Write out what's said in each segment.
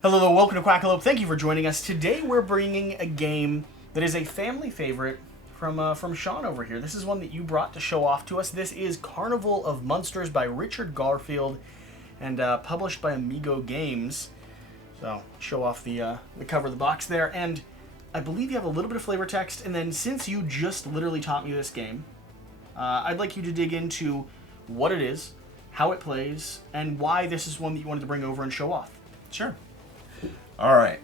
Hello, welcome to Quackalope. Thank you for joining us. Today we're bringing a game that is a family favorite from Sean over here. This is one that you brought to show off to us. This is Carnival of Monsters by Richard Garfield and published by Amigo Games. So, show off the cover of the box there. And I believe you have a little bit of flavor text. And then since you just literally taught me this game, I'd like you to dig into what it is, how it plays, and why this is one that you wanted to bring over and show off. Sure. All right.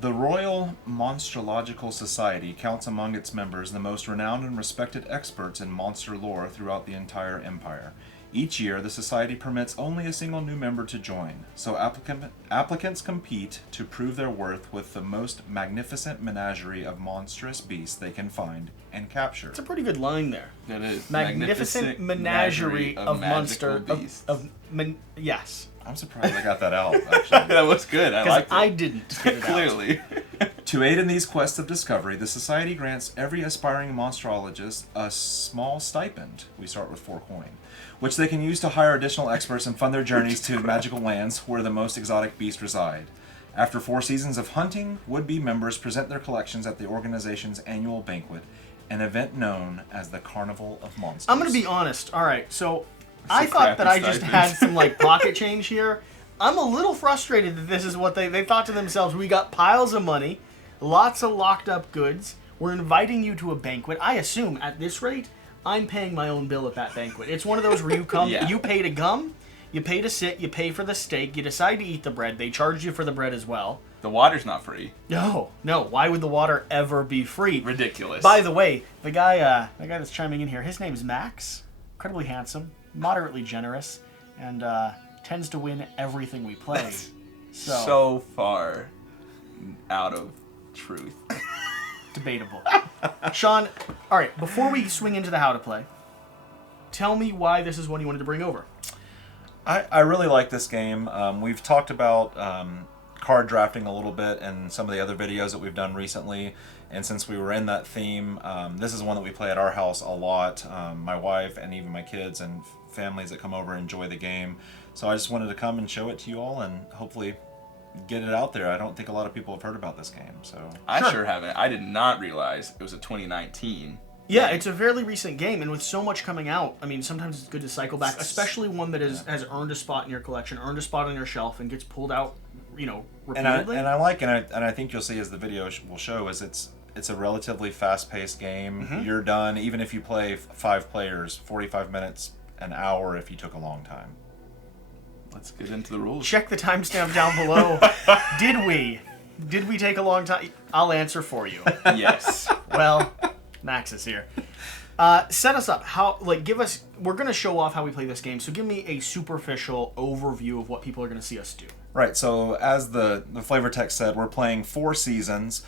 The Royal Monstrological Society counts among its members the most renowned and respected experts in monster lore throughout the entire empire. Each year, the society permits only a single new member to join, so applicants compete to prove their worth with the most magnificent menagerie of monstrous beasts they can find and capture. It's a pretty good line there. That is Magnificent menagerie of monster beasts. Yes. I'm surprised I got that out, actually. That was good. I Because liked it. I didn't get it out. Clearly. To aid in these quests of discovery, the Society grants every aspiring monstrologist a small stipend. We start with 4 coin, which they can use to hire additional experts and fund their journeys to magical lands where the most exotic beasts reside. After 4 seasons of hunting, would-be members present their collections at the organization's annual banquet, an event known as the Carnival of Monsters. I'm going to be honest. All right, so I a thought that crappy I just stipend. had some pocket change here. I'm a little frustrated that this is what they thought to themselves. We got piles of money, lots of locked up goods. We're inviting you to a banquet. I assume at this rate, I'm paying my own bill at that banquet. It's one of those where you come, Yeah. you pay to come, you pay to sit, you pay for the steak, you decide to eat the bread. They charge you for the bread as well. The water's not free. No. Why would the water ever be free? Ridiculous. By the way, the guy that's chiming in here, his name's Max. Incredibly handsome, moderately generous, and tends to win everything we play. So far out of truth. Debatable. Sean, all right, before we swing into the how to play, tell me why this is one you wanted to bring over. I really like this game. We've talked about card drafting a little bit in some of the other videos that we've done recently, and since we were in that theme, this is one that we play at our house a lot. My wife and even my kids and families that come over enjoy the game. So I just wanted to come and show it to you all and hopefully get it out there. I don't think a lot of people have heard about this game. So I sure haven't. I did not realize it was a 2019. Yeah, it's a fairly recent game, and with so much coming out, I mean, sometimes it's good to cycle back, especially one that has earned a spot in your collection, earned a spot on your shelf, and gets pulled out, repeatedly. And I think you'll see as the video will show is it's a relatively fast-paced game. Mm-hmm. You're done even if you play 5 players, 45 minutes, an hour if you took a long time. Let's get into the rules. Check the timestamp down below. Did we take a long time? I'll answer for you. Yes. Well, Max is here. Set us up. We're going to show off how we play this game, so give me a superficial overview of what people are going to see us do. Right, so as the flavor text said, we're playing 4 seasons.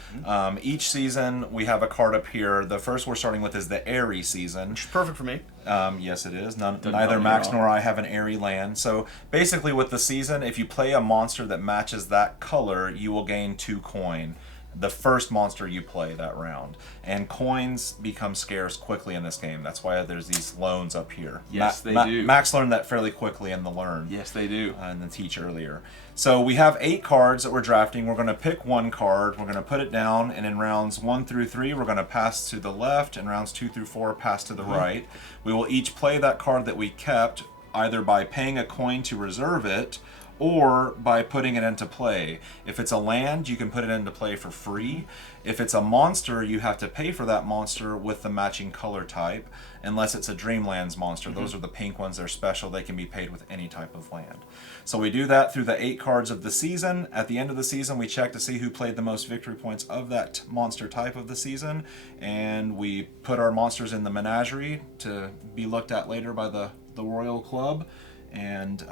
Each season, we have a card up here. The first we're starting with is the Airy season. Which is perfect for me. Yes, it is. Neither help me Max at all. nor I have an airy land. So basically with the season, if you play a monster that matches that color, you will gain 2 coin. The first monster you play that round. And coins become scarce quickly in this game. That's why there's these loans up here. Yes, they do. Max learned that fairly quickly in the learn. Yes, they do. In the teach earlier. So we have 8 cards that we're drafting. We're going to pick 1 card. We're going to put it down. And in rounds 1 through 3, we're going to pass to the left. And rounds 2 through 4, pass to the right. We will each play that card that we kept either by paying a coin to reserve it or by putting it into play. If it's a land, you can put it into play for free. If it's a monster, you have to pay for that monster with the matching color type, unless it's a Dreamlands monster. Those are the pink ones. They're special. They can be paid with any type of land. So we do that through the 8 cards of the season. At the end of the season, we check to see who played the most victory points of that monster type of the season, and we put our monsters in the menagerie to be looked at later by the Royal Club. And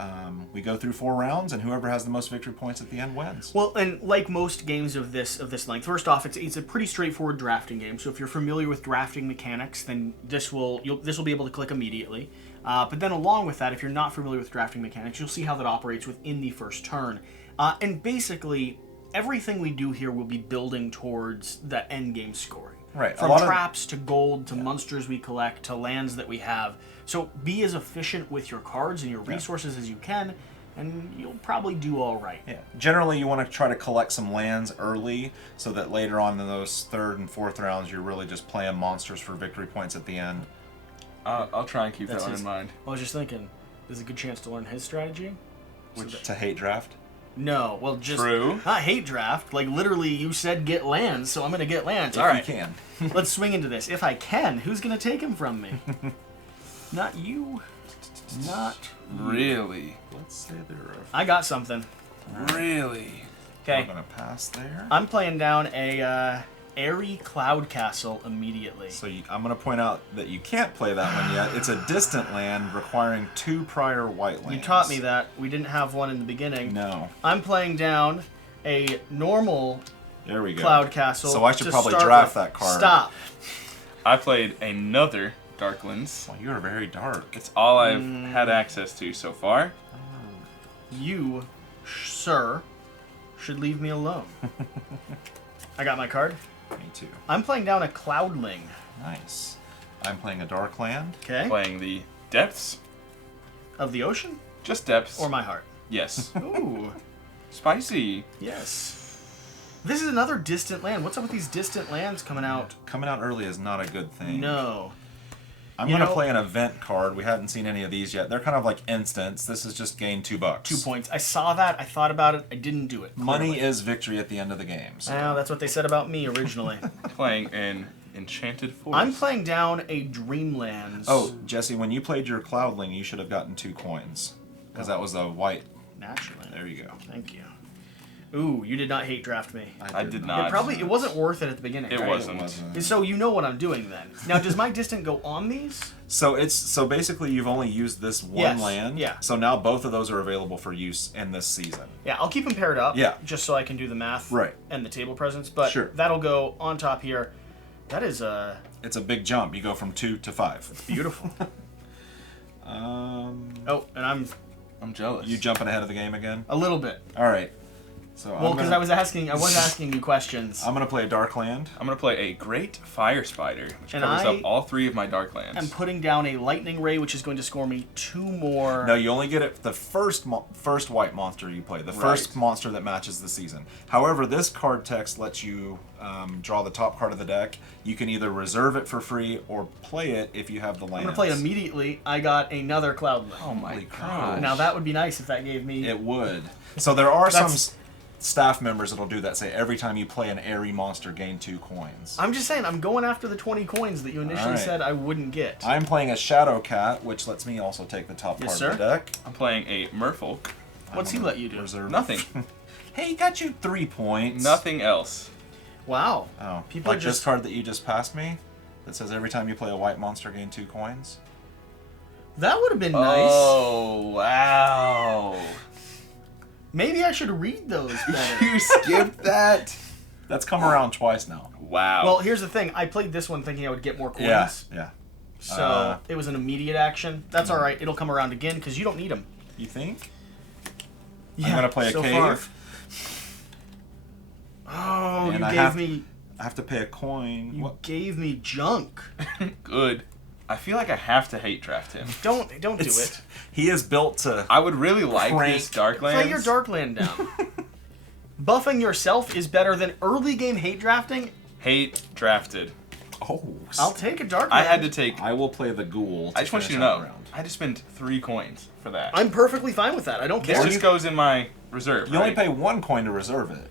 we go through 4 rounds, and whoever has the most victory points at the end wins. Well, and like most games of this length, first off, it's a pretty straightforward drafting game. So if you're familiar with drafting mechanics, then this will be able to click immediately. But then along with that, if you're not familiar with drafting mechanics, you'll see how that operates within the first turn. And basically, everything we do here will be building towards that end game scoring. Right. From traps to gold to monsters we collect to lands that we have. So be as efficient with your cards and your resources as you can, and you'll probably do all right. Yeah. Generally, you want to try to collect some lands early so that later on in those 3rd and 4th rounds, you're really just playing monsters for victory points at the end. I'll try and keep That's that one in mind. I was just thinking, this is a good chance to learn his strategy. To hate draft? No, well, just True. not hate draft. Like literally, you said get lands, so I'm gonna get lands. If All right, you can. let's swing into this. If I can, who's gonna take him from me? Not you. Not. Really? Let's say there are... I got something. Really? Okay, I'm going to pass there. I'm playing down a airy cloud castle immediately. So I'm going to point out that you can't play that one yet. It's a distant land requiring 2 prior white lands. You taught me that. We didn't have one in the beginning. No. I'm playing down a normal There we go. cloud castle. So I should to probably start draft with. that card. Stop. I played another Darklands. Well, you are very dark. It's all I've had access to so far. You, sir, should leave me alone. I got my card. Me too. I'm playing down a cloudling. Nice. I'm playing a dark land. Okay. Playing the depths. Of the ocean Just depths. or my heart. Yes. Ooh. Spicy. Yes. This is another distant land. What's up with these distant lands coming out? Coming out early is not a good thing. No. I'm You going to know- play an event card. We hadn't seen any of these yet. They're kind of like instants. This is just gain $2. 2 points. I saw that. I thought about it. I didn't do it. Money clearly. is victory at the end of the game. So. Well, that's what they said about me originally. Playing an enchanted forest. I'm playing down a Dreamlands. Oh, Jesse, when you played your Cloudling, you should have gotten 2 coins. Because that was a white. Naturally. There you go. Thank you. Ooh, you did not hate draft me. I did not. It wasn't worth it at the beginning. It right? wasn't. So you know what I'm doing then. Now, does my distant go on these? So basically you've only used this one Yes, land. yeah. So now both of those are available for use in this season. Yeah, I'll keep them paired up. Yeah. Just so I can do the math. Right. And the table presence. But Sure. that'll go on top here. That is It's a big jump. You go from 2 to 5. beautiful. Oh, and I'm jealous. You jumping ahead of the game again? a little bit. All right. So Well, because I was asking you questions. I'm gonna play a dark land. I'm gonna play a Great Fire Spider, which And covers I up all 3 of my Darklands. I'm putting down a lightning ray, which is going to score me 2 more. No, you only get it the first white monster you play, the first monster that matches the season. However, this card text lets you draw the top card of the deck. You can either reserve it for free or play it if you have the lands. I'm gonna play it immediately. I got another cloudling. Oh my Holy god! crap. Now that would be nice if that gave me. It would. So there are some That's- staff members that'll do that. Say every time you play an airy monster, gain 2 coins. I'm just saying, I'm going after the 20 coins that you initially Alright. said I wouldn't get. I'm playing a Shadow Cat, which lets me also take the top Yes, part of the deck. I'm playing a Merfolk. What's he let you do? Reserve. Nothing. Hey, he got you 3 points. Nothing else. Wow. Oh, People like are this just. card that you just passed me, that says every time you play a white monster, gain 2 coins. That would have been nice. Oh wow! Maybe I should read those better. You skipped that. That's come around twice now. Wow. Well, here's the thing. I played this one thinking I would get more coins. Yeah, yeah. So it was an immediate action. That's all right. It'll come around again because you don't need them. You think? Yeah, I'm gonna play a so cave. far. Oh, And you I gave have- me. I have to pay a coin. You What? gave me junk. Good. I feel like I have to hate draft him. Don't do It's- it. He is built to. I would really like Crank. this Darklands. Play your Darkland down. Buffing yourself is better than early game hate drafting. Hate drafted. Oh. I'll take a Darkland. I had to take. I will play the ghoul. I just want you to finish out know. the round. I had to spend 3 coins for that. I'm perfectly fine with that. I don't This care. just goes in my reserve. You only right? pay 1 coin to reserve it.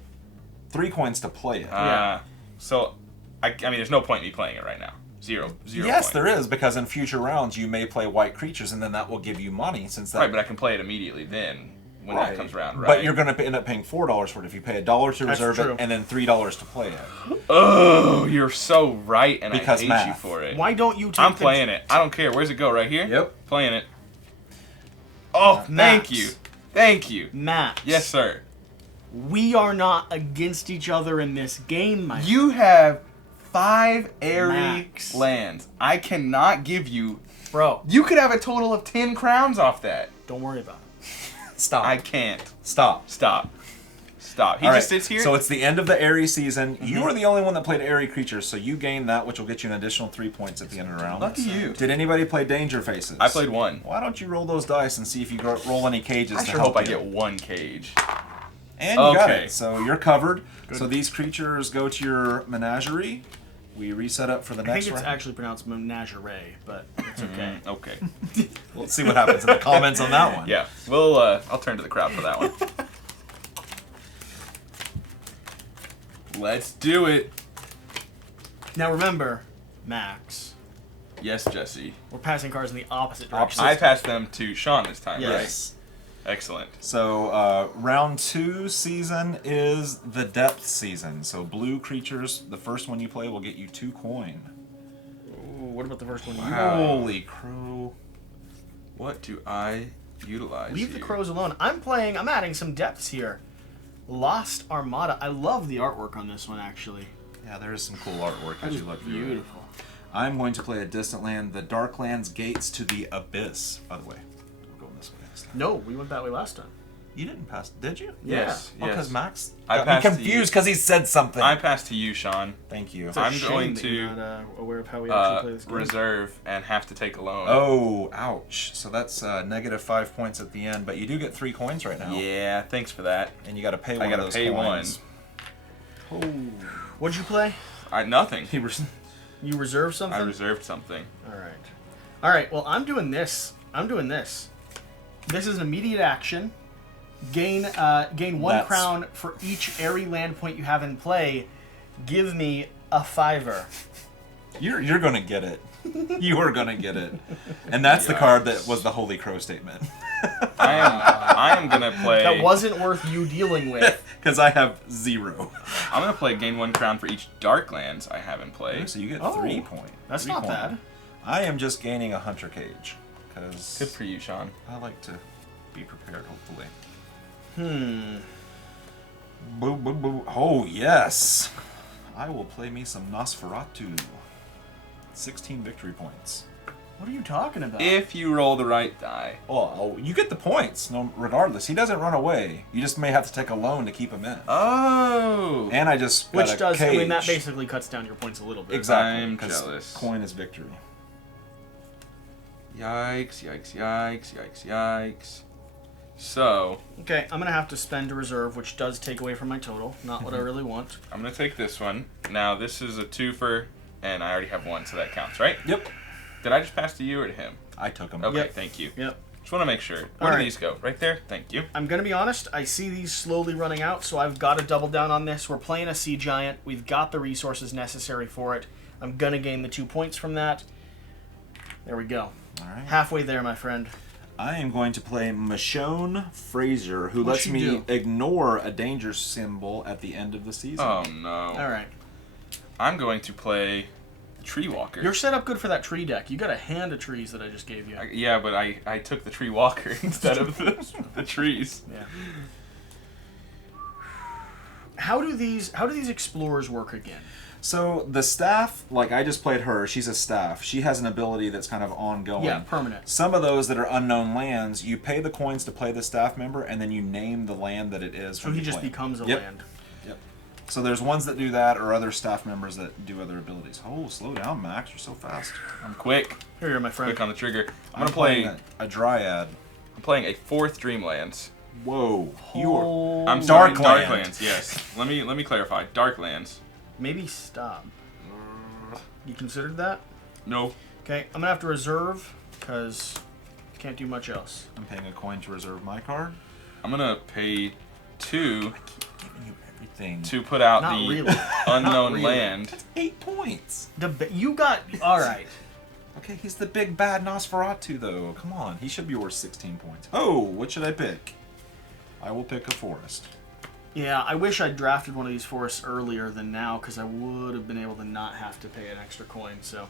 3 coins to play it. Yeah. So, I mean, there's no point in me playing it right now. Zero. Yes, point. there is, because in future rounds you may play white creatures, and then that will give you money since that. Right, but I can play it immediately then when that Right. comes around, right? But you're going to end up paying $4 for it if you pay $1 to That's reserve true. it and then $3 to play it. Oh, you're so right, and Because I hate math. you for it. Why don't you take I'm playing it. I don't care. Where's it go? Right here? Yep. Playing it. Oh, thank Maps. you. Thank you. Matt? Yes, sir. We are not against each other in this game, my You have 5 airy Max. lands. I cannot give you. bro. You could have a total of 10 crowns off that. Don't worry about it. Stop. I can't. Stop. Stop. Stop. He All right, just sits here? So it's the end of the airy season. You are the only one that played airy creatures, so you gain that, which will get you an additional 3 points at the end of the round. Lucky you. Did anybody play danger faces? I played one. Why don't you roll those dice and see if you roll any cages I to sure help hope I you. get one cage. And you got Okay. it. So you're covered. Good. So these creatures go to your menagerie. We reset up for the I next think it's round. actually pronounced menagerie, but it's okay. Okay. Let's see what happens in the comments on that one. Yeah. I'll turn to the crowd for that one. Let's do it. Now remember, Max, Yes, Jesse. we're passing cards in the opposite direction. I passed them to Sean this time, Yes. right? Excellent. So round 2 season is the depth season. So blue creatures, the first one you play will get you 2 coin. Ooh, what about the first one? Wow. Holy crow. What do I utilize Leave the here? crows alone. I'm adding some depths here. Lost Armada. I love the artwork on this one, actually. Yeah, there is some cool artwork That as is you look through it. beautiful. I'm going to play a distant land, the Darklands Gates to the Abyss. By the way, we're going this way next time. No, we went that way last time. You didn't pass, did you? Yes. Oh, yes. because Max I got me passed to confused because he said something. I passed to you, Sean. Thank you. It's a I'm shame going that to, you're not aware of how we actually play this game. reserve and have to take a loan. Oh, ouch. So that's negative 5 points at the end, but you do get 3 coins right now. Yeah, thanks for that. And you got to pay one I gotta of those pay coins. What'd you play? Nothing. You reserved something? I reserved something. All right. Well, I'm doing this. This is an immediate action. Gain 1 That's- crown for each airy land point you have in play. Give me a 5er. You're going to get it. You are going to get it. And that's the card that was the Holy Crow statement. I am gonna play. That wasn't worth you dealing with. Because I have 0. I'm gonna play gain 1 crown for each Darklands I have in play. So you get Oh, 3 points. That's Three not coin. bad. I am just gaining a Hunter Cage. Because Good for you, Sean. I like to be prepared, hopefully. Hmm. Boo, boo, boo. Oh, yes. I will play me some Nosferatu. 16 victory points. What are you talking about? If you roll the right die. Oh, you get the points, no, regardless. He doesn't run away. You just may have to take a loan to keep him in. Oh. And I just got Which a does, cage. I mean, that basically cuts down your points a little bit. Exactly. I'm 'cause jealous. Coin is victory. Yikes! Yikes! Yikes! Yikes! Yikes! So Okay, I'm gonna have to spend a reserve, which does take away from my total. Not what I really want. I'm gonna take this one. Now this is a 2-fer, and I already have 1, so that counts, right? Yep. Did I just pass to you or to him? I took him. Okay, Yep. thank you. Yep. Just want to make sure. Where All do right. these go? Right there? Thank you. I'm gonna be honest. I see these slowly running out, so I've got to double down on this. We're playing a sea giant. We've got the resources necessary for it. I'm gonna gain the 2 points from that. There we go. All right. Halfway there, my friend. I am going to play Michonne Fraser, who What's lets she me do? ignore a danger symbol at the end of the season. Oh no. All right. I'm going to play Tree Walker. You're set up good for that tree deck. You got a hand of trees that I just gave you. Yeah, but I took the Tree Walker instead of the trees. Yeah. How do these explorers work again? So the staff, like I just played her, she's a staff. She has an ability that's kind of ongoing. Yeah, permanent. Some of those that are unknown lands, you pay the coins to play the staff member, and then you name the land that it is. So when he you just play it. becomes a Yep. land. Yep. So there's ones that do that, or other staff members that do other abilities. Oh, slow down, Max. You're so fast. I'm quick. Here you are, my friend. Quick on the trigger. I'm I'm gonna play. playing a Dryad. I'm playing a 4th Dreamlands. Whoa. You are... Oh, I'm sorry, Darkland. Darklands. Yes. Let me clarify. Darklands. maybe stop. You considered that? No. Okay, I'm gonna have to reserve because can't do much else. I'm paying a coin to reserve my card. I'm gonna pay 2 Giving you everything. to put out Not the really. unknown really. land. 8 points. You got all right. Okay, he's the big bad Nosferatu, though. Come on, he should be worth 16 points. Oh, what should I pick? I will pick a forest. Yeah, I wish I'd drafted one of these forests earlier than now because I would have been able to not have to pay an extra coin. So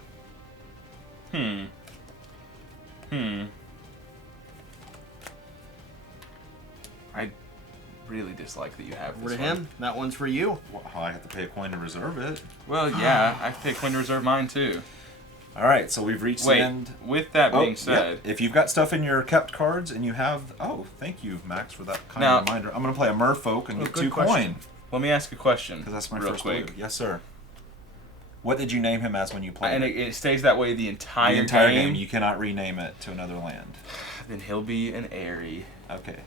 I really dislike that you have over this to one. him. That one's for you. Well, I have to pay a coin to reserve it. Well, yeah, I have to pay coin to reserve mine too. All right, so we've reached the end. With that being Yeah. said, If you've got stuff in your kept cards and you have... Oh, thank you, Max, for that kind of reminder. I'm going to play a merfolk and get 2 coin. let me ask a question. Because that's my real first quick. blue. Yes, sir. What did you name him as when you played And it stays that way the entire, game? You cannot rename it to another land. Then he'll be an Airy. Okay.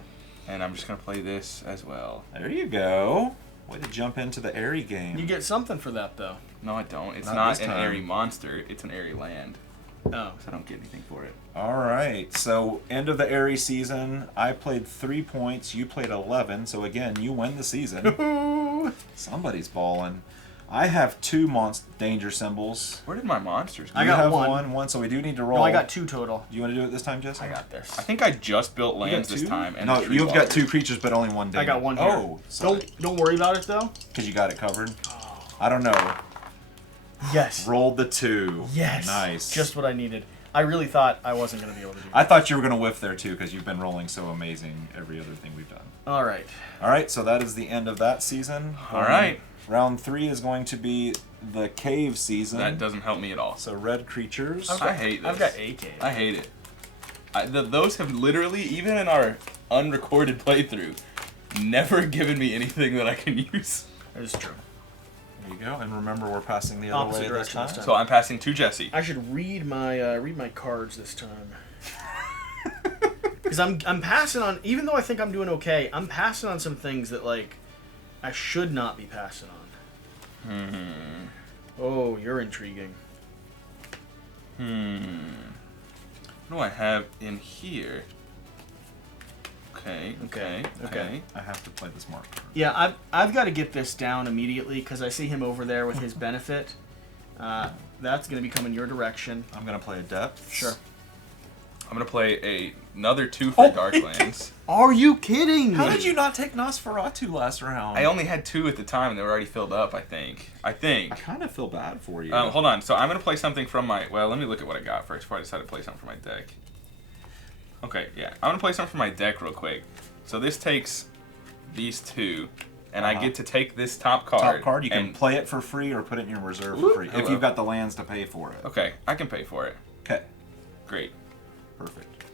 And I'm just going to play this as well. There you go. Way to jump into the Airy game. You get something for that, though. No, I don't. It's Not not this an time. Airy monster. It's an Airy land. Oh. So I don't get anything for it. All right. So, end of the Airy season. I played 3 points. You played 11. So, again, you win the season. Somebody's balling. I have 2 danger symbols. Where did my monsters go? I You got have one. so we do need to roll. No, I got 2 total. Do you want to do it this time, Jesse? I got this. I think I just built You lands got this 2? time. And No, a tree you've got walker. 2 creatures, but only 1 danger. I got 1 here. Oh, sorry. Don't worry about it, though. Because you got it covered. I don't know. Yes. Rolled the 2. Yes. Nice. Just what I needed. I really thought I wasn't going to be able to do that. I thought you were going to whiff there, too, because you've been rolling so amazing every other thing we've done. All right. All right, so that is the end of that season. All right. Round 3 is going to be the cave season. That doesn't help me at all. So red creatures. I hate this. I've got AK. I hate it. Those have literally, even in our unrecorded playthrough, never given me anything that I can use. That is true. There you go. And remember, we're passing the other Opposite way this direction time. this time. So I'm passing to Jesse. I should read my cards this time. Because I'm passing on, even though I think I'm doing okay, I'm passing on some things that, like, I should not be passing on. Oh, you're intriguing. What do I have in here? Okay. I have to play this marker. Yeah, I've got to get this down immediately because I see him over there with his benefit. That's going to be coming your direction. I'm going to play a depth. Sure. I'm going to play another 2 for Darklands. Are you kidding? How did you not take Nosferatu last round? I only had 2 at the time, and they were already filled up, I think. I kind of feel bad for you. Hold on. So I'm going to play something from my... Well, let me look at what I got first before I decide to play something from my deck. Okay, yeah. I'm going to play something from my deck real quick. So this takes these 2, and I get to take this top card. Top card, you can play it for free or put it in your reserve for free. Hello. If you've got the lands to pay for it. Okay, I can pay for it. Okay. Great. Perfect.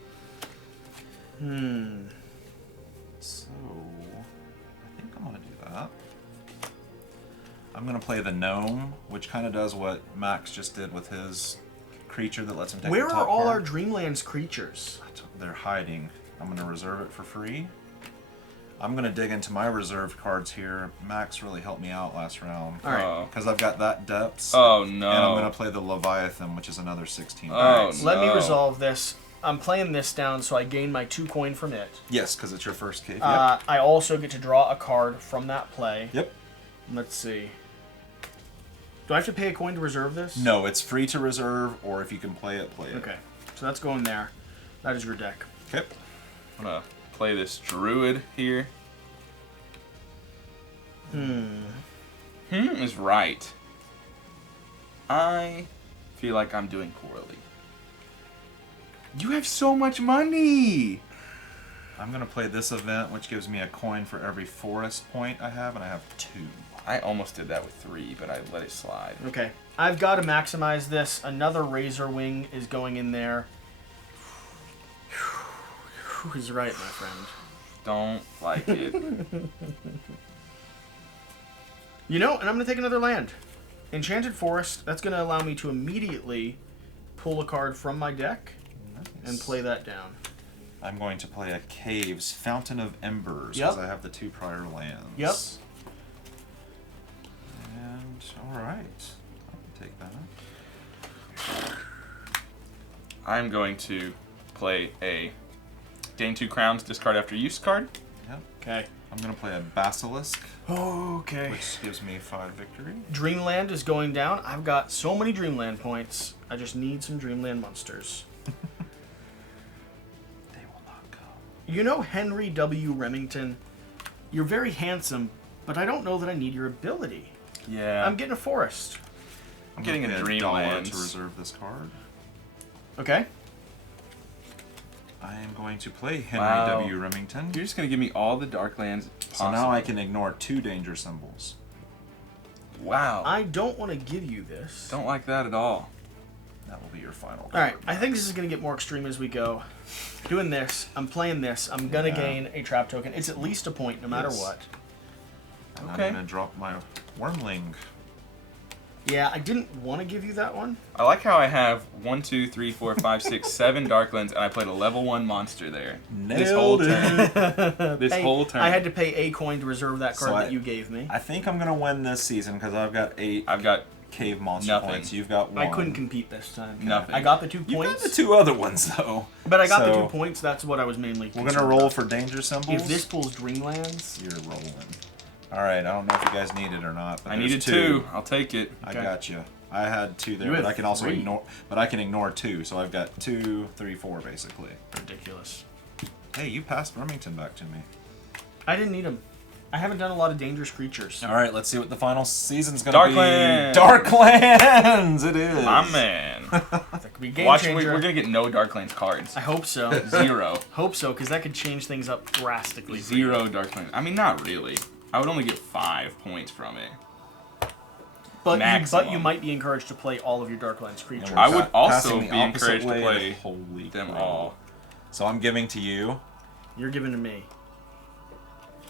So, I think I'm going to do that. I'm going to play the gnome, which kind of does what Max just did with his creature that lets him take Where the top are all card. our Dreamlands creatures? They're hiding. I'm going to reserve it for free. I'm going to dig into my reserved cards here. Max really helped me out last round. All right. Because I've got that depths. Oh, no. And I'm going to play the Leviathan, which is another 16 Oh, bags. Let me No. resolve this. I'm playing this down so I gain my 2 coin from it. Yes, because it's your first cave. I also get to draw a card from that play. Yep. Let's see. Do I have to pay a coin to reserve this? No, it's free to reserve, or if you can play it, play it. Okay. So that's going there. That is your deck. Okay. I'm going to play this druid here. Is right. I feel like I'm doing poorly. You have so much money! I'm going to play this event, which gives me a coin for every forest point I have, and I have 2. I almost did that with 3, but I let it slide. Okay. I've got to maximize this. Another Razor Wing is going in there. Who's right, my friend? Don't like it. You know, and I'm going to take another land. Enchanted Forest. That's going to allow me to immediately pull a card from my deck and play that down. I'm going to play a Caves Fountain of Embers, Yep. because I have the 2 prior lands. Yep. And, alright. I can take that. I'm going to play a gain 2 crowns, discard after use card. Yep. Okay. I'm going to play a Basilisk, Okay. which gives me 5 victory. Dreamland is going down. I've got so many Dreamland points. I just need some Dreamland monsters. They will not come. You know, Henry W. Remington, you're very handsome, but I don't know that I need your ability. Yeah. I'm getting a forest. I'm getting a $1 to Dreamlands. reserve this card. Okay. I am going to play Henry Wow. W. Remington. You're just going to give me all the Darklands possible. So now I can ignore 2 danger symbols. Wow. I don't want to give you this. Don't like that at all. That will be your final. All right, I think this is going to get more extreme as we go. Doing this, I'm playing this, I'm going to gain a trap token. It's at least a point no matter what. And Okay. I'm going to drop my wormling. Yeah, I didn't want to give you that one. I like how I have 1, 2, 3, 4, 5, 6, 7 Darklands, and I played a level 1 monster there. This whole turn. This whole turn. I had to pay a coin to reserve that card So that you gave me. I think I'm going to win this season because I've got 8 I've got cave monster nothing. points. You've got 1. I couldn't compete this time. Nothing. I got the 2 You got points. the 2 other ones, though. But I got the So, 2 points. That's what I was mainly We're going to concerned roll about. for danger symbols. If this pulls Dreamlands, You're rolling. All right, I don't know if you guys need it or not. But I there's needed 2. I'll take it. I Okay. got you. I had 2 there, You but had I can also 3. ignore. But I can ignore 2, so I've got 2, 3, 4 basically. ridiculous. Hey, you passed Remington back to me. I didn't need them. I haven't done a lot of dangerous creatures. All right, let's see what the final season's gonna Darklands! be. Darklands. It is. My man. That could be game Watch, changer. we're going to get no Darklands cards. I hope so. 0. Hope so, because that could change things up drastically. for you. 0 Darklands. I mean, not really. I would only get 5 points from it. But Maximum. you might be encouraged to play all of your Darklands creatures. I would also Passing the be opposite encouraged to way play holy them crap. all. So I'm giving to you. You're giving to me.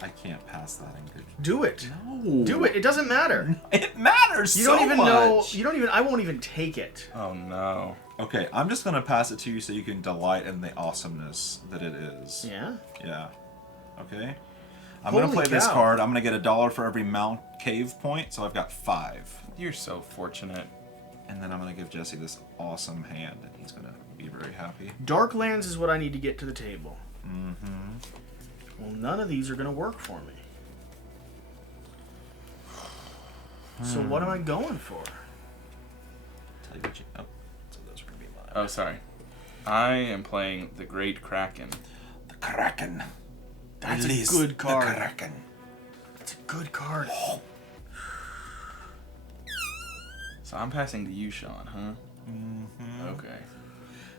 I can't pass that in good. Do it. No. Do it. It doesn't matter. It matters. You so don't even much. know. You don't even. I won't even take it. Oh, no. Okay, I'm just gonna pass it to you so you can delight in the awesomeness that it is. Yeah. Yeah. Okay. I'm gonna Holy play this cow. card. I'm gonna get $1 for every Mount Cave point, so I've got 5. You're so fortunate. And then I'm gonna give Jesse this awesome hand, and he's gonna be very happy. Darklands is what I need to get to the table. Mm-hmm. Well, none of these are gonna work for me. So what am I going for? Tell you what you. Oh, so those are gonna be mine. Oh, sorry. I am playing the Great Kraken. The Kraken. That's a Release good card. The Kraken. That's a good card. So I'm passing to you, Sean, huh? Mm-hmm. Okay.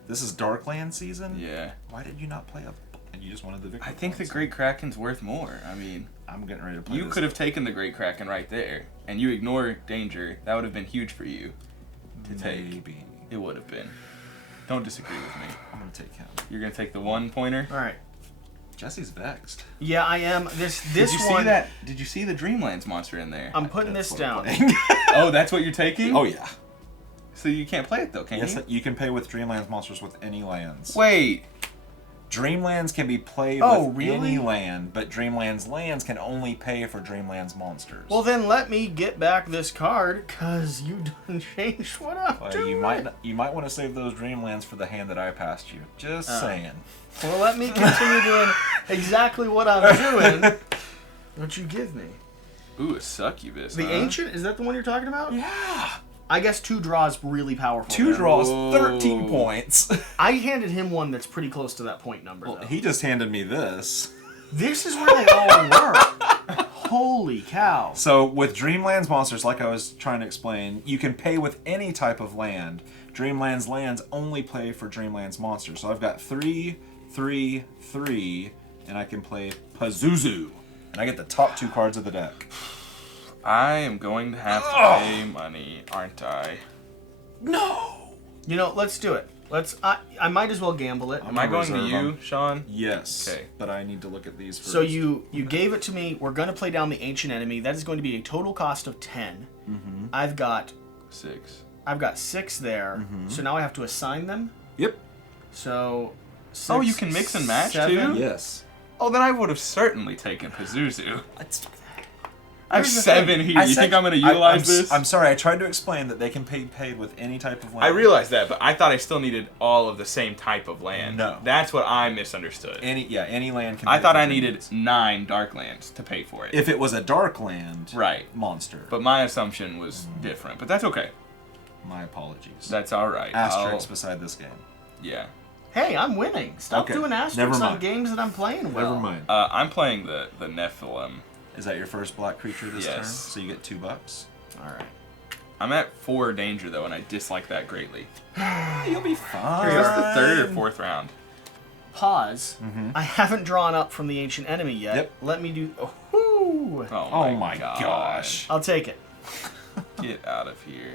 This is Darkland season. Yeah. Why did you not play a? And you just wanted the victory. I think the points? Great Kraken's worth more. I mean, I'm getting ready to play. you this. could have taken the Great Kraken right there, and you ignore danger. That would have been huge for you to take. Maybe. It would have been. Don't disagree with me. I'm gonna take him. You're gonna take the 1 pointer. All right. Jesse's vexed. Yeah, I am. This Did you one. see that? Did you see the Dreamlands monster in there? I'm putting That's this what I'm down. playing. Oh, that's what you're taking? Oh yeah. So you can't play it though, can Yes, you? you can pay with Dreamlands monsters with any lands. Wait. Dreamlands can be played Oh, with really? any land, but Dreamlands lands can only pay for Dreamlands monsters. Well, then let me get back this card, cause you done changed what I'm Well, doing. you might want to save those Dreamlands for the hand that I passed you. Just saying. Well, let me continue doing exactly what I'm doing. What you give me? Ooh, a succubus. The huh? ancient? Is that the one you're talking about? Yeah. I guess 2 draws really powerful. 2 there. draws, Whoa. 13 points. I handed him one that's pretty close to that point number. Well, though. he just handed me this. This is where they all work. Holy cow! So with Dreamlands monsters, like I was trying to explain, you can pay with any type of land. Dreamlands lands only play for Dreamlands monsters. So I've got 3, 3, 3, and I can play Pazuzu. And I get the top 2 cards of the deck. I am going to have to pay money, aren't I? No! You know, let's do it. I might as well gamble it. Am I going to reserve you, them. Sean? Yes. Okay. But I need to look at these first. So you gave it to me. We're gonna play down the ancient enemy. That is going to be a total cost of 10. Mm-hmm. I've got 6. 6 there. Mm-hmm. So now I have to assign them. Yep. So. 6, Oh, you can mix and match, 7. too? Yes. Oh, then I would have certainly taken Pazuzu. I have Here's the 7 here. You think I'm going to utilize this? I'm sorry. I tried to explain that they can pay paid with any type of land. I realized that, but I thought I still needed all of the same type of land. No. That's what I misunderstood. Any land can. I pay thought for I Dreamlands. needed 9 Darklands to pay for it. If it was a dark land, Right. monster. But my assumption was different. But that's okay. My apologies. That's all right. Asterisks beside this game. Yeah. Hey, I'm winning. Stop Okay, doing never asterisks on mind. games that I'm playing well. Never mind. I'm playing the Nephilim. Is that your first black creature this Yes. turn? So you get $2. All right. I'm at 4 danger, though, and I dislike that greatly. You'll be fine. Here's the 3rd or 4th round. Pause. I haven't drawn up from the ancient enemy yet. Yep. Let me do. Oh, Oh my gosh. I'll take it. Get out of here.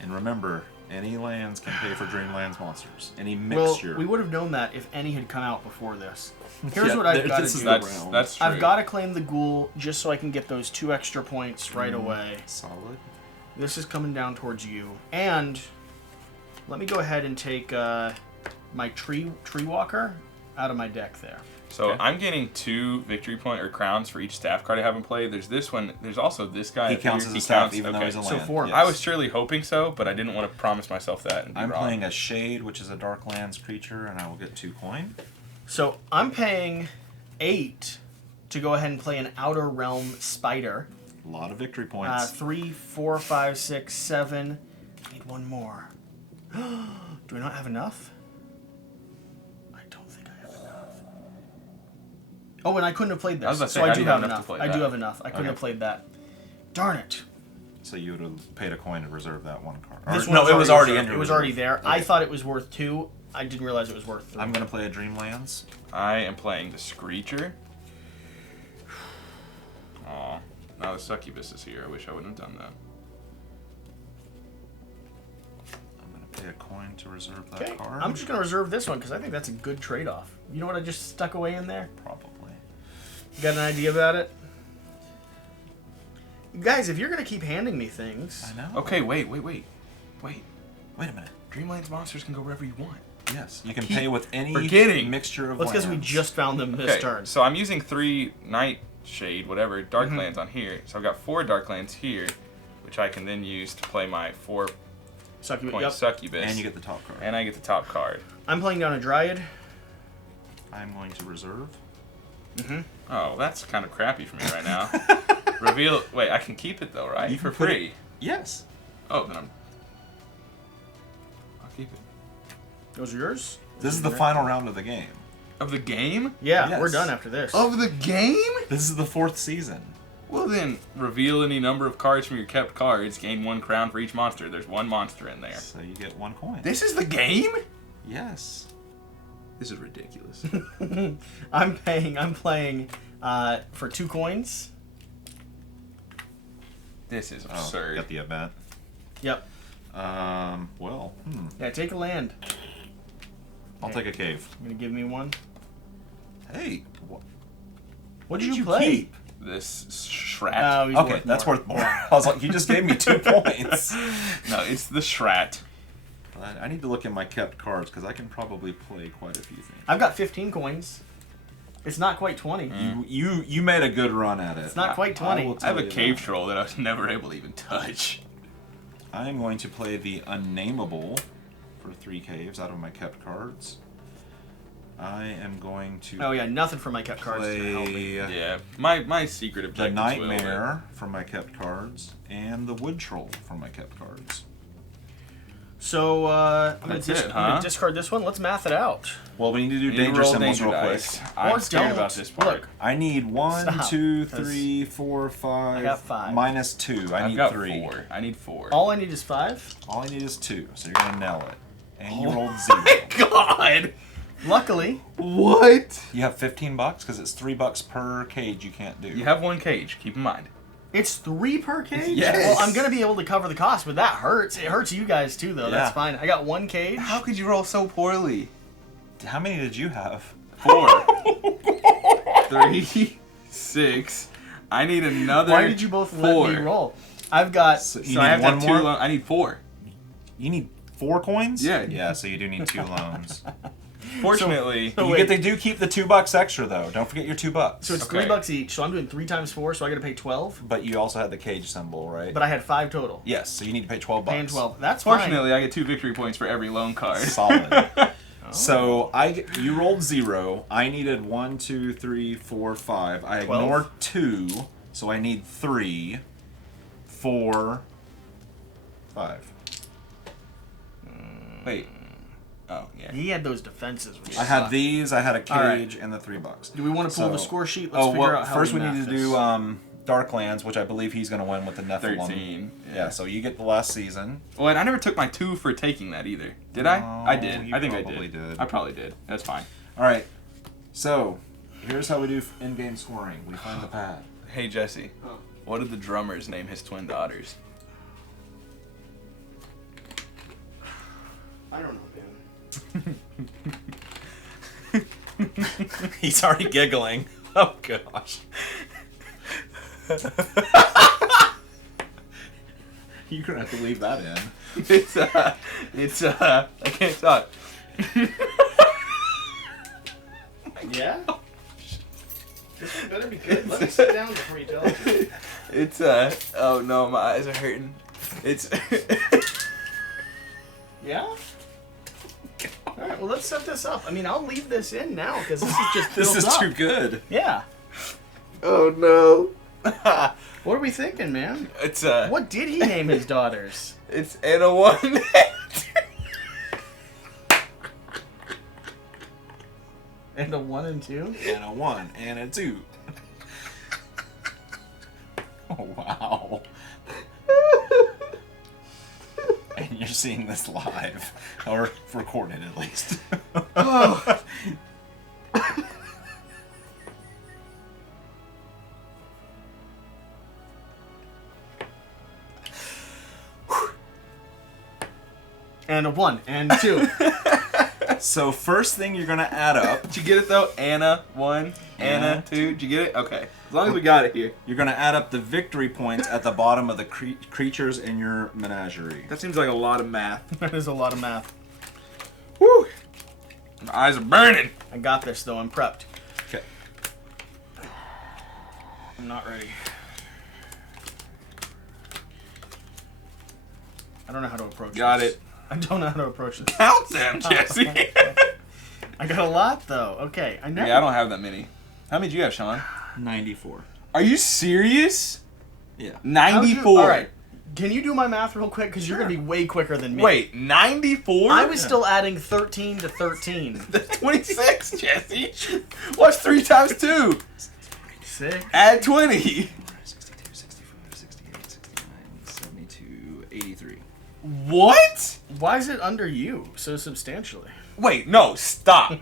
And remember, Any lands can pay for Dreamland's monsters. Any Well, mixture. we would have known that if any had come out before this. Here's Yeah, what I've got to this is do. the That's realm. that's true. I've got to claim the ghoul just so I can get those 2 extra points right away. Solid. This is coming down towards you. And let me go ahead and take my tree walker out of my deck there. So Okay. I'm gaining 2 victory point or crowns for each staff card I haven't played. There's this one. There's also this guy. He up counts here. as He a staff counts, even though okay. he's a So land. 4. Yes. I was surely hoping so, but I didn't want to promise myself that and be I'm wrong. playing a Shade, which is a Dark Lands creature, and I will get 2 coin. So I'm paying 8 to go ahead and play an Outer Realm Spider. A lot of victory points. 3, 4, 5, 6, 7. Need 1 more. Do I not have enough? I don't think I have enough. Oh, and I couldn't have played I was this. about to So I say, how do do you have have enough enough. to play I do that? have enough. I couldn't Okay. have played that. Darn it. So you would have paid a coin to reserve that 1 card. This no, one's it was already reserved. in your It was reserve. already there. I Okay. thought it was worth 2. I didn't realize it was worth 3. I'm going to play a Dreamlands. I am playing the Screecher. Aw. Now the Succubus is here. I wish I wouldn't have done that. I'm going to pay a coin to reserve that Okay, card. I'm just going to reserve this one because I think that's a good trade-off. You know what I just stuck away in there? Probably. You got an idea about it? Guys, if you're going to keep handing me things... I know. Okay, wait. Wait a minute. Dreamland's monsters can go wherever you want. Yes, you can Keep pay with any forgetting. mixture of Well, it's because we lands. just found them this Okay, turn. so I'm using 3 Nightshade, whatever, Dark Mm-hmm. Lands on here. So I've got 4 Dark Lands here, which I can then use to play my 4-point Succubus. Yep. Succubus. And you get the top card. And I get the top card. I'm playing down a Dryad. I'm going to reserve. Oh, that's kind of crappy for me right now. Reveal. Wait, I can keep it though, right? You For can put it- free. Yes. Oh, then I'll keep it. Those are yours? This is the final round of the game. Of the game? Yeah, Yes. we're done after this. Of the game? This is the 4th season. Well then, reveal any number of cards from your kept cards. Gain 1 crown for each monster. There's 1 monster in there. So you get 1 coin. This is the game? Yes. This is ridiculous. I'm playing for 2 coins. This is Oh, absurd. got the event. Yep. Well, Yeah, take a land. I'll take a cave. You gonna give me one? Hey, What did you play? keep? This Shrat. Oh, he's Okay, worth that's more. worth more. I was like, you just gave me 2 points. No, it's the Shrat. I need to look at my kept cards because I can probably play quite a few things. I've got 15 coins. It's not quite 20. You made a good run at it. It's not quite 20. will I have a tell you cave that. troll that I was never able to even touch. I am going to play the Unnameable for 3 caves out of my kept cards. I am going to Oh yeah, nothing for my kept cards is gonna help me. play Yeah, my secret the objective. Nightmare from my kept cards and the Wood Troll from my kept cards. So I'm gonna, That's it, I'm huh? gonna discard this one. Let's math it out. Well, we need to do You danger roll symbols danger real quick. dice. I'm Or scared don't. about this part. Look, I need 1, Stop, 2, 'cause 3, 4, 5. I got 5. Minus 2. I I've need got 3. 4. I need 4. all I need is 5. All I need is 2, so you're gonna nail it. And you Oh rolled 0. God! Luckily, What? You have $15 because it's $3 per cage. You can't do. You have 1 cage. Keep in mind. it's 3 per cage. Yes. Well, I'm gonna be able to cover the cost, but that hurts. It hurts you guys too, though. Yeah. That's fine. I got 1 cage. How could you roll so poorly? How many did you have? 4. 3. 6. I need another. Why did you both let 4. me roll? I've got. So So you I need have to one have 2 more. I need 4. You need 4 coins. Yeah. Yeah. So you do need 2 loans. Fortunately, So you wait. get to keep the $2 extra though. Don't forget your $2. So it's Okay. $3 each. So I'm doing 3 times 4. So I got to pay 12. But you also had the cage symbol, right? But I had 5 total. Yes. So you need to pay $12. Paying 12. That's fine. fortunately, I get 2 victory points for every loan card. Solid. So you rolled 0. I needed 1, 2, 3, 4, 5. I 12. ignored 2, so I need 3, 4, 5. Wait. Oh yeah. He had those defenses. Which I had suck. these. I had a All right. cage and the $3. Do we want to pull the So- score sheet? Let's figure well, out how first we math need to this. do Darklands, which I believe he's going to win with the Nephilim. 13. Yeah, so you get the last season. Well, and I never took my 2 for taking that either. Did I? I No, did. you I think I probably did. did. I probably did. That's fine. All right. So here's how we do in-game scoring. We find the pad. Hey Jesse, what did the drummers name his twin daughters? He's already giggling. Oh gosh. You're gonna have to leave that in. I can't talk. Yeah? This one better be good. Let me sit down before you tell it. It's oh no, my eyes are hurting. It's Yeah? Alright, well let's set this up. I mean, I'll leave this in now because this is just This built is up. too good. Yeah. oh no. What are we thinking, man? It's What did he name his daughters? It's Anna 1. And a 1 and 2? And a 1 and a 2. Oh wow. And you're seeing this live. Or recorded at least. Oh. And a 1 and 2. So first thing you're gonna add up, Did you get it though? Anna 1, Anna 2. Did you get it? Okay. As long as we got it here. you're gonna add up the victory points at the bottom of the creatures in your menagerie. That seems like a lot of math. That is a lot of math. Woo! My eyes are burning. I got this though, I'm prepped. Okay. I'm not ready. I don't know how to approach Got this. it. I don't know how to approach this. Count them, Jesse. I got a lot though. Okay, I never. Yeah, I don't have that many. How many do you have, Sean? 94. Are you serious? Yeah. How'd you- 94. All right. Can you do my math real quick? Because you're gonna be way quicker than me. Wait, 94? I was still adding 13 to 13. That's 26, Jesse. What's 3 times 2? 6. Add 20. 62, 64, 68, 69, 72, 83. What? Why is it under you so substantially? Wait, no, stop.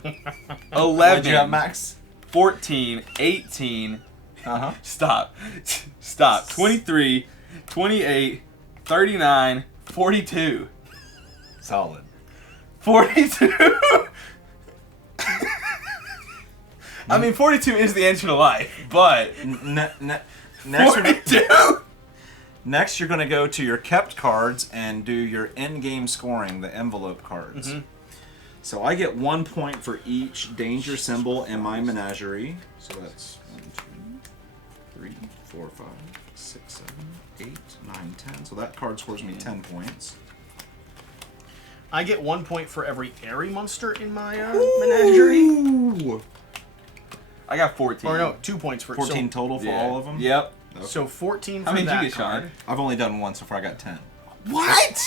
11, Max? 14, 18, Uh-huh. stop. Stop. 23, 28, 39, 42. Solid. 42? I mean, 42 is the ancient of life, but... Next, 42? next, you're going to go to your kept cards and do your in-game scoring, the envelope cards. Mm-hmm. So I get 1 point for each danger symbol in my menagerie. So that's 1, 2, 3, 4, 5, 6, 7, 8, 9, 10. So that card scores me 10 points. I get 1 point for every airy monster in my menagerie. Ooh. I got 14. Or no, 2 points for 14 so, total for Yeah. all of them? Yep. Okay. So 14 for How many did that you get, Sean? card. I've only done one so far. I got 10. What?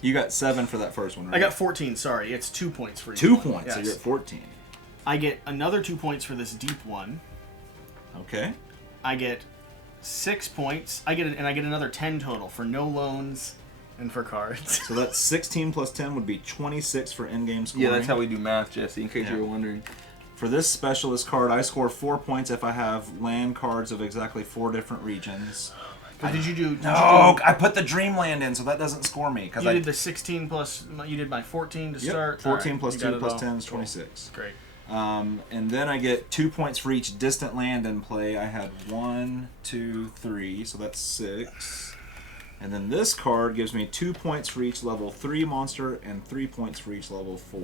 You got 7 for that first one, right? I got 14, sorry. It's 2 points for each 2 one. points, so Yes. you're at 14. I get another 2 points for this deep one. Okay. I get 6 points. I get another 10 total for no loans and for cards. So that's 16 plus 10 would be 26 for in-game scoring. Yeah, that's how we do math, Jesse, in case Yeah. you were wondering. For this specialist card, I score 4 points if I have land cards of exactly 4 different regions. But did you do? No, I put the Dreamland in, so that doesn't score me. You did the 16 plus. You did my 14 to Yep, start. 14 Alright, plus you got 2 it plus all. 10 is Cool. 26. Great. And then I get 2 points for each distant land in play. I had 1, 2, 3, so that's 6. And then this card gives me 2 points for each level 3 monster and 3 points for each level 4.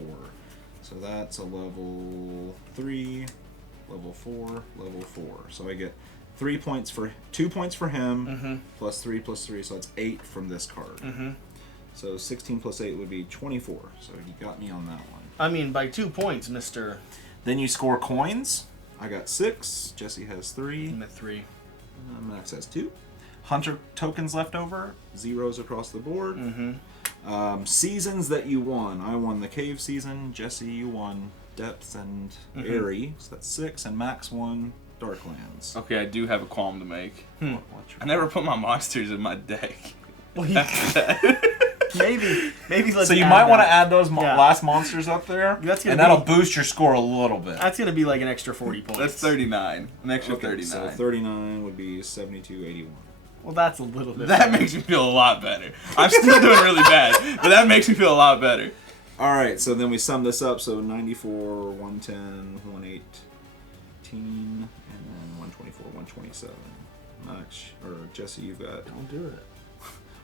So that's a level 3, level 4, level 4. So I get 2 points for him, plus 3 plus 3, so that's 8 from this card. So 16 plus 8 would be 24. So you got me on that one. I mean, by 2 points, Mister. Then you score coins. I got 6. Jesse has 3. I'm at 3. Max has 2. Hunter tokens left over. 0s across the board. Seasons that you won. I won the cave season. Jesse, you won depth and airy. So that's 6. And Max won darklands. Okay, I do have a qualm to make. What's I never put my monsters in my deck. Well, maybe let's. So you add might want to that. add those Yeah. last monsters up there, That's gonna and that'll be- boost your score a little bit. That's gonna be like an extra 40 points. That's 39. An extra Okay, 39. so 39 would be 72, 81. Well, that's a little bit. That makes me feel a lot better. I'm still doing really bad, but that makes me feel a lot better. All right, so then we sum this up. So 94, 110, 118, and then 124, 127. Max, or Jesse, you've got Don't do it.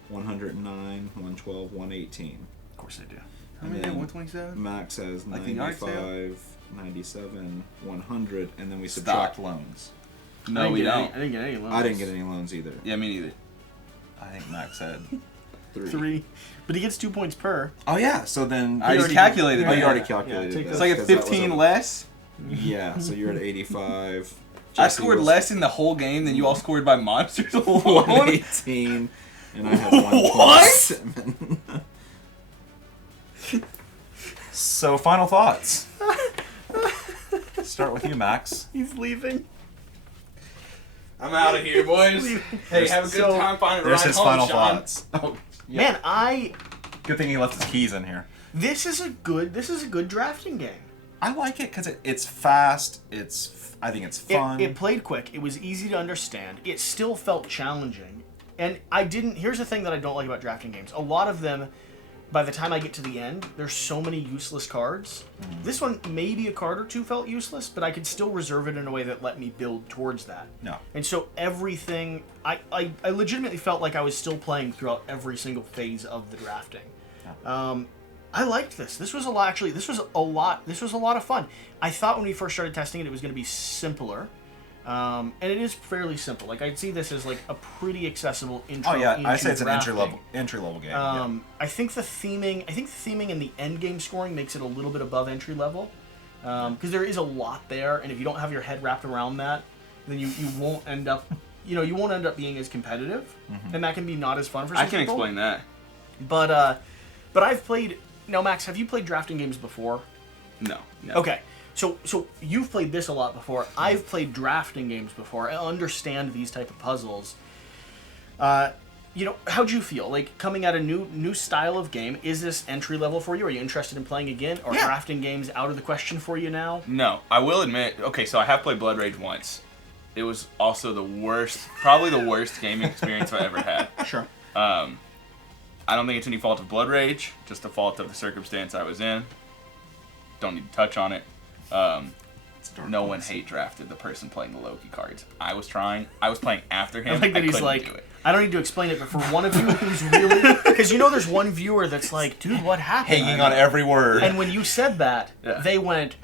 109, 112, 118. Of course I do. How many? 127. Max has Like the yard 95, 97, 100, and then we Stop. subtract loans. No, we don't. I didn't get any loans. I didn't get any loans either. Yeah, me neither. I think Max had 3. But he gets 2 points per. Oh yeah, so then I already calculated Oh, you that. already Yeah, calculated take that. It's like a 'cause that was 15 less. Yeah, so you're at 85. I Jesse scored was less in the whole game than you all scored by monsters alone. 118, and I had What? 1.7. So, final thoughts. Start with you, Max. He's leaving. I'm out of here, boys. Hey, have a good So- time finding a There's ride his home, final Sean. thoughts. Oh, yeah. Man, Good thing he left his keys in here. this is a good drafting game. I like it because it's fast. I think it's fun. It played quick. It was easy to understand. It still felt challenging. And here's the thing that I don't like about drafting games. A lot of them, by the time I get to the end, there's so many useless cards. This one, maybe a card or two felt useless, but I could still reserve it in a way that let me build towards that. No. And so everything, I legitimately felt like I was still playing throughout every single phase of the drafting. I liked this. This was a lot of fun. I thought when we first started testing it was going to be simpler. And it is fairly simple. Like, I'd see this as like a pretty accessible intro. Oh yeah, I into say it's an drafting. entry level game. Yeah. I think the theming and the end game scoring makes it a little bit above entry level, because there is a lot there, and if you don't have your head wrapped around that, then you won't end up, you won't end up being as competitive, and that can be not as fun for some I can people. explain that. But I've played. Now, Max, have you played drafting games before? No. Okay. So you've played this a lot before. I've played drafting games before. I understand these type of puzzles. How'd you feel? Like, coming at a new style of game, is this entry level for you? Are you interested in playing again? Or drafting games out of the question for you now? No, I will admit. Okay, so I have played Blood Rage once. It was also probably the worst gaming experience I ever had. Sure. I don't think it's any fault of Blood Rage, just the fault of the circumstance I was in. Don't need to touch on it. No one hate drafted the person playing the Loki cards. I was playing after him. I like that he's couldn't like, do it. I don't need to explain it, but for one of you who's really... Because there's one viewer that's like, dude, what happened? Hanging on every word. And when you said that, Yeah. they went...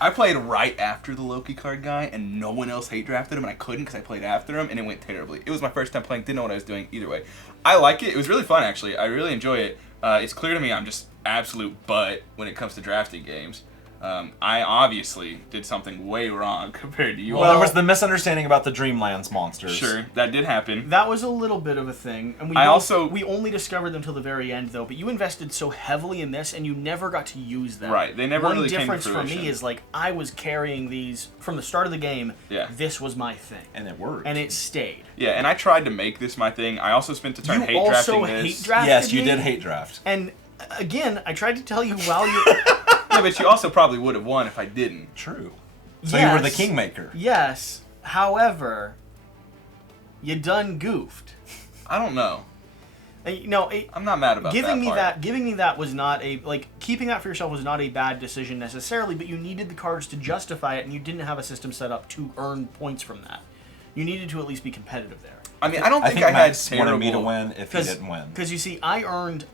I played right after the Loki card guy, and no one else hate drafted him, and I couldn't because I played after him, and it went terribly. It was my first time playing, didn't know what I was doing either way. I like it. It was really fun, actually. I really enjoy it. It's clear to me I'm just absolute butt when it comes to drafting games. I obviously did something way wrong compared to you Well, all. there was the misunderstanding about the Dreamlands monsters. Sure, that did happen. That was a little bit of a thing, and we only discovered them till the very end, though. But you invested so heavily in this, and you never got to use them. Right, they never One really came to difference for fruition. me is like I was carrying these from the start of the game. Yeah. This was my thing, And it worked. and it stayed. Yeah, and I tried to make this my thing. I also spent a turn You hate also drafting hate this. drafted Yes, you me, did hate draft. And again, I tried to tell you while you. Yeah, but you also probably would have won if I didn't. True. So you were the Yes. kingmaker. Yes. However, you done goofed. I don't know. I'm not mad about Giving that me that was not keeping that for yourself was not a bad decision necessarily, but you needed the cards to justify it, and you didn't have a system set up to earn points from that. You needed to at least be competitive there. I mean, I don't think I had Max terrible... wanted me to win if he didn't win. Because you see, I earned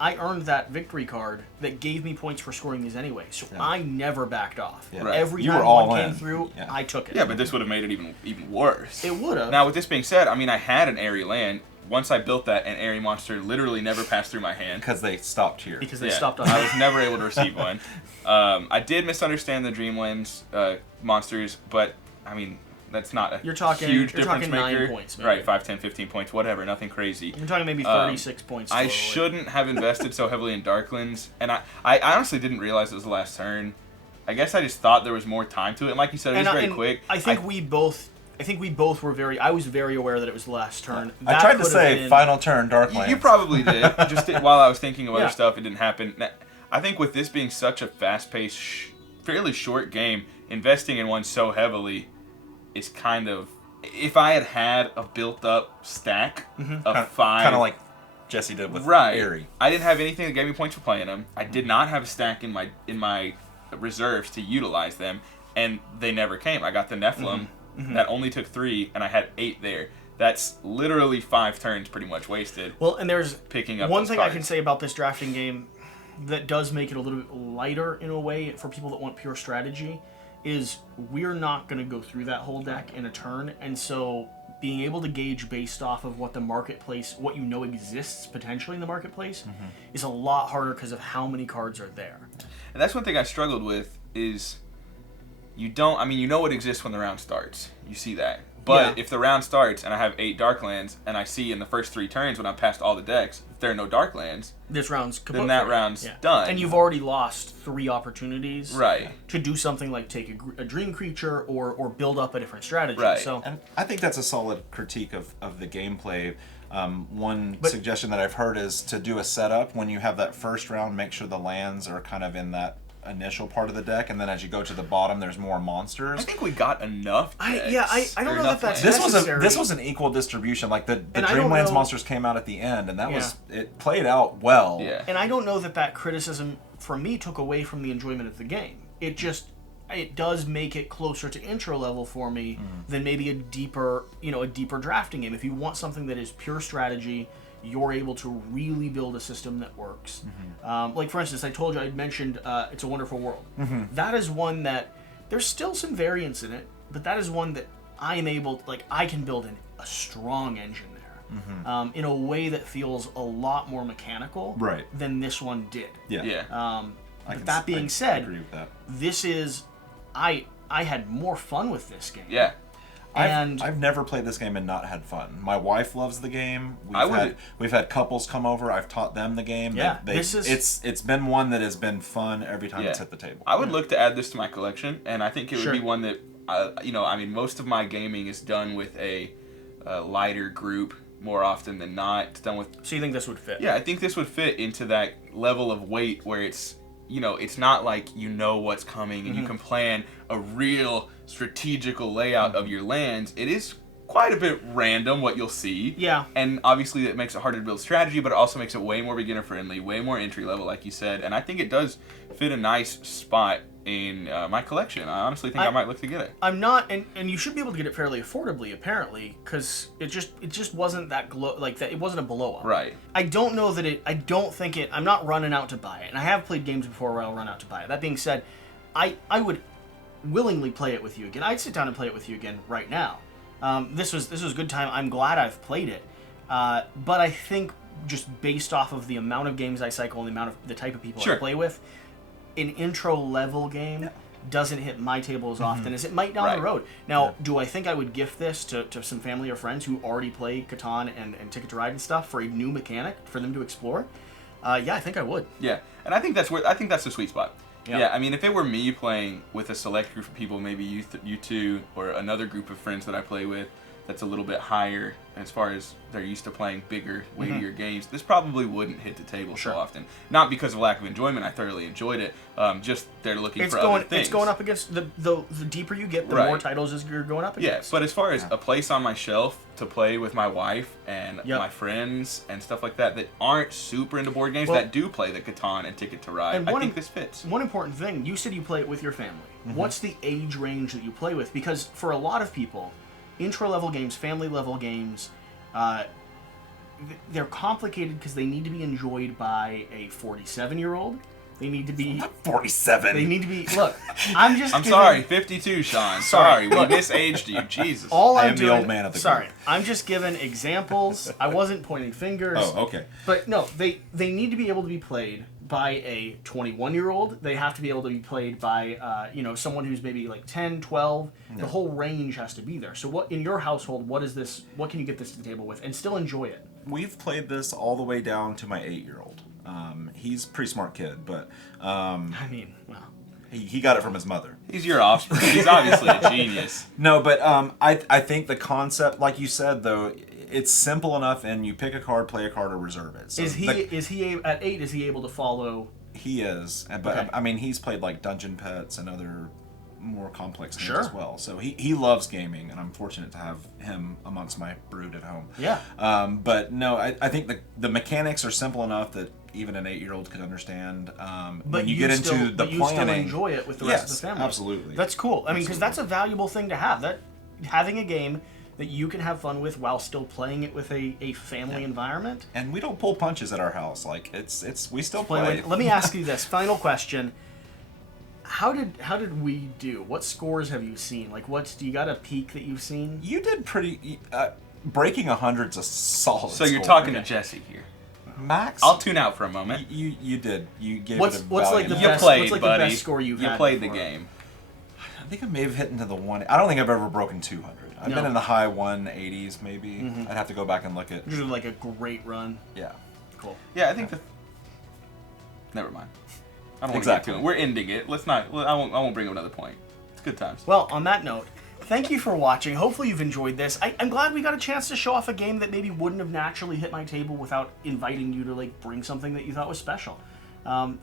that victory card that gave me points for scoring these anyway, so Yeah. I never backed off. Yeah. Right. Every You time were all one in. came through, Yeah. I took it. Yeah, but this would have made it even worse. It would have. Now, with this being said, I mean, I had an airy land. Once I built that, an airy monster literally never passed through my hand. Because they stopped here. because they Yeah, stopped on I was never able to receive one. I did misunderstand the Dreamlands monsters, but, I mean... That's not a You're talking- huge you're difference talking maker. 9 points, maybe. Right, 5, 10, 15 points, whatever, nothing crazy. You're talking maybe 36 points. I totally. shouldn't have invested so heavily in Darklands, and I honestly didn't realize it was the last turn. I guess I just thought there was more time to it, and like you said, it was very quick. I think we both were very. I was very aware that it was the last turn. I That tried to could have say been- final turn Darklands. You probably did. Just while I was thinking of other Yeah. stuff, it didn't happen. I think with this being such a fast-paced, fairly short game, investing in one so heavily is kind of... If I had a built-up stack of 5... Kind of like Jesse did with Right. Airy. I didn't have anything that gave me points for playing them. I did not have a stack in my reserves to utilize them, and they never came. I got the Nephilim that only took 3, and I had 8 there. That's literally 5 turns pretty much wasted. Well, and there's picking up one those thing cards. I can say about this drafting game that does make it a little bit lighter in a way for people that want pure strategy is we're not going to go through that whole deck in a turn, and so being able to gauge based off of what the marketplace, what you know exists potentially in the marketplace, is a lot harder because of how many cards are there. And that's one thing I struggled with is you know what exists when the round starts. You see that. But if the round starts and I have 8 Darklands and I see in the first 3 turns when I'm past all the decks, if there are no Darklands, this round's kaput then that for you. round's done. And you've already lost 3 opportunities to do something like take a dream creature or build up a different strategy. Right. So, And I think that's a solid critique of the gameplay. One suggestion that I've heard is to do a setup when you have that first round, make sure the lands are kind of in that initial part of the deck, and then as you go to the bottom, there's more monsters. I think we got enough decks. I don't know that that's This was an equal distribution. Like the Dreamlands monsters came out at the end, and that was it played out well. Yeah. And I don't know that criticism from me took away from the enjoyment of the game. It does make it closer to intro level for me than maybe a deeper drafting game. If you want something that is pure strategy, you're able to really build a system that works. Like, for instance, I told you, I'd mentioned It's a Wonderful World. That is one that, there's still some variance in it, but that is one that I can build a strong engine there in a way that feels a lot more mechanical than this one did. But that being said, agree with that. This is, I had more fun with this game. Yeah. I've never played this game and not had fun. My wife loves the game. We've had couples come over. I've taught them the game. Yeah, it's been one that has been fun every time it's hit the table. I would look to add this to my collection, and I think it would be one that most of my gaming is done with a lighter group more often than not. It's done with. So you think this would fit? Yeah, I think this would fit into that level of weight where it's not like what's coming and you can plan a real strategical layout of your lands. It is quite a bit random what you'll see. Yeah. And obviously it makes it harder to build strategy, but it also makes it way more beginner friendly, way more entry level, like you said. And I think it does fit a nice spot in my collection. I honestly think I might look to get it. I'm not, and you should be able to get it fairly affordably, apparently, because it just wasn't that it wasn't a blow up. Right. I don't know that I'm not running out to buy it, and I have played games before where I'll run out to buy it. That being said, I would willingly play it with you again. I'd sit down and play it with you again right now. This was a good time. I'm glad I've played it, but I think just based off of the amount of games I cycle and the type of people I play with, an intro level game doesn't hit my table as often as it might down the road. Now, do I think I would gift this to some family or friends who already play Catan and Ticket to Ride and stuff for a new mechanic for them to explore? Yeah, I think I would. Yeah, and I think that's the sweet spot. Yeah, I mean, if it were me playing with a select group of people, maybe you two or another group of friends that I play with, that's a little bit higher as far as they're used to playing bigger, weightier games, this probably wouldn't hit the table so often. Not because of lack of enjoyment. I thoroughly enjoyed it. Just they're looking for other things. It's going up against the deeper you get, the more titles you're going up against. Yeah, but as far as a place on my shelf to play with my wife and my friends and stuff like that aren't super into board games, that do play the Catan and Ticket to Ride, I think this fits. One important thing, you said you play it with your family. What's the age range that you play with? Because for a lot of people, intro-level games, family-level games, they're complicated because they need to be enjoyed by a 47-year-old. They need to be... 47! They need to be... Look, I'm sorry, 52, Sean. Sorry, we misaged you. Jesus. I am the old man of the group. Sorry, I'm just giving examples. I wasn't pointing fingers. Oh, okay. But no, they need to be able to be played by a 21-year-old. They have to be able to be played by someone who's maybe like 10, 12. Yeah. The whole range has to be there. So what in your household, what can you get this to the table with and still enjoy it? We've played this all the way down to my 8-year-old. He's a pretty smart kid, but he got it from his mother. He's your offspring. He's obviously a genius. No, but I think the concept, like you said, though, it's simple enough, and you pick a card, play a card, or reserve it. So is he at 8? Is he able to follow? He is, but okay. I mean, he's played like Dungeon Pets and other more complex games Sure. as well. So he loves gaming, and I'm fortunate to have him amongst my brood at home. Yeah. But no, I think the mechanics are simple enough that even an 8-year-old could understand. But when you get still, into the but you planning, still enjoy it with the rest of yes, the family. absolutely. That's cool. I mean, because that's a valuable thing to have. That having a game that you can have fun with while still playing it with a family environment. And we don't pull punches at our house. Like it's we still play. Let me ask you this final question. How did we do? What scores have you seen? Like, do you got a peak that you've seen? You did pretty. Breaking 100's a solid. So you're score. talking to Jesse here. Max. I'll tune out for a moment. You did. You gave What's it a like valiant the effort. You best? played, What's like buddy. the best score you've You had played the before? game. I think I may have hit into the one. I don't think I've ever broken 200. I've No. been in the high 180s maybe. I'd have to go back and look at. Usually like a great run. Yeah. Cool. Yeah, I think never mind. I don't want to Exactly. get to it. We're ending it. Let's not. I won't bring up another point. It's good times. Well, on that note, thank you for watching. Hopefully you've enjoyed this. I'm glad we got a chance to show off a game that maybe wouldn't have naturally hit my table without inviting you to like bring something that you thought was special.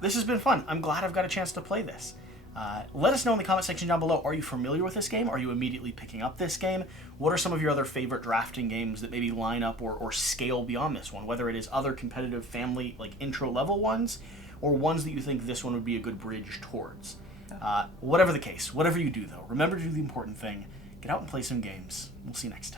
This has been fun. I'm glad I've got a chance to play this. Let us know in the comment section down below. Are you familiar with this game? Are you immediately picking up this game? What are some of your other favorite drafting games that maybe line up or scale beyond this one? Whether it is other competitive family, like intro level ones, or ones that you think this one would be a good bridge towards. Whatever the case, whatever you do though, remember to do the important thing. Get out and play some games. We'll see you next time.